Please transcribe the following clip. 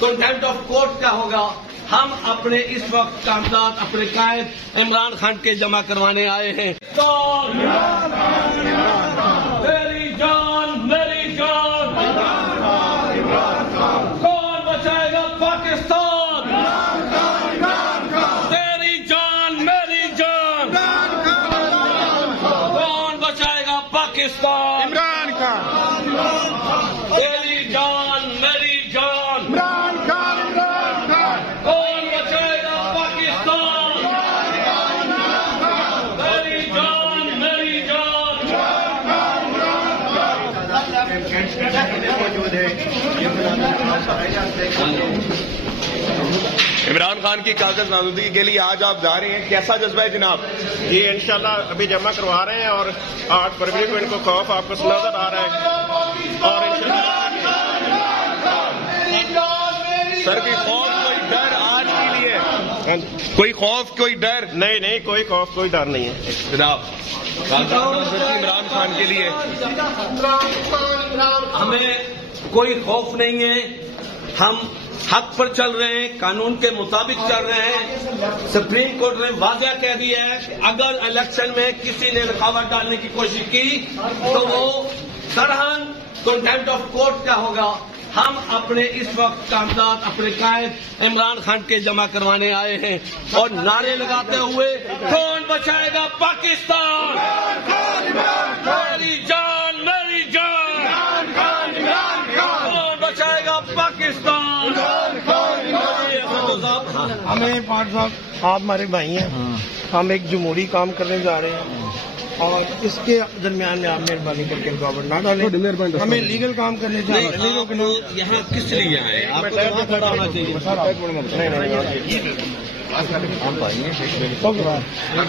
Contempt of court क्या होगा। हम अपने इस वक्त कागजात अपने कायद इमरान खान के जमा करवाने आए हैं। तेरी जान मेरी जान, कौन बचाएगा पाकिस्तान। तेरी जान मेरी जान, कौन बचाएगा पाकिस्तान। इमरान खान, तेरी जान मेरी जान, इमरान खान, इमरान खान, कौन बचाएगा पाकिस्तान। तेरी जान मेरी जान। इमरान खान की कागज नामजदगी के लिए आज आप जा रहे हैं, कैसा जज्बा है जनाब। ये इंशाल्लाह अभी जमा करवा रहे हैं और 8 फरवरी को इनको खौफ आपको नजर आ रहा है। और सर कोई खौफ कोई डर आज के लिए, कोई खौफ कोई डर नहीं नहीं, कोई खौफ कोई डर नहीं है जनाब। कागज नामजदगी इमरान खान के लिए हमें कोई खौफ नहीं है। हम हक पर चल रहे हैं, कानून के मुताबिक चल रहे हैं। सुप्रीम कोर्ट ने वाज़ेह कह दिया है कि अगर इलेक्शन में किसी ने रुकावट डालने की कोशिश की तो वो सरहन कंटेम्प्ट ऑफ कोर्ट क्या होगा। हम अपने इस वक्त कागजात अपने कायद इमरान खान के जमा करवाने आए हैं और नारे लगाते हुए कौन बचाएगा पाकिस्तान। मेरी जान मेरी जान, कौन बचाएगा पाकिस्तान। हमें पाठ साहब आप हमारे भाई हैं, हम एक जमहूरी काम करने जा रहे हैं और इसके दरमियान में आप मेहरबानी करके रुकावट ना डालें। हमें लीगल काम करने जा रहे हैं। आप यहाँ किस लिए आए, आपको यहाँ खड़ा होना चाहिए। नहीं